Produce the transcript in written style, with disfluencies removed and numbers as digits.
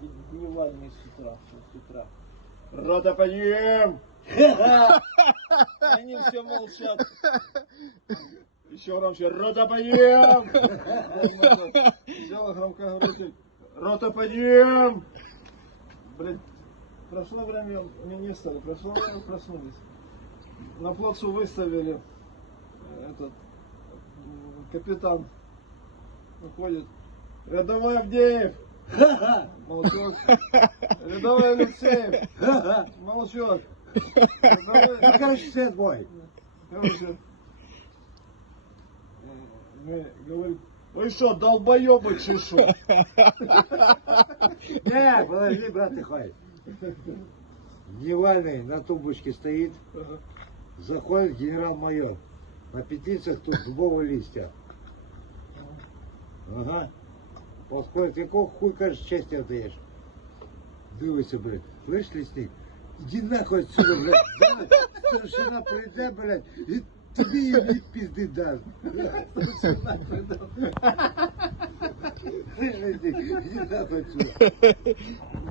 Дневальный с утра. Рота, подъем! Они все молчат. Еще громче. Рота, подъем! Взяла громкоговоритель. Рота, подъем! Блин, прошло время, они не стали. Прошло время, проснулись. На плацу выставили. Этот капитан выходит. Рядовой Авдеев. Молчок. Рядовой Алексеев. Молчок. Короче, свет бой. Короче, мы говорим, вы что, долбоебы чешу? Не, подожди, брат, ты хай. Дневальный на тумбочке стоит. Заходит генерал-майор. На петлицах тут дубовые листья. Ага. Подходит, какого хуй, кажется, честь отдаешь? Дивися, блядь. Слышь, лесник? Иди нахуй отсюда, блядь. Старшина прийде, блядь, и тобі її пизди дасть. Старшина прийде. Слышь, лесник, иди нахуй отсюда.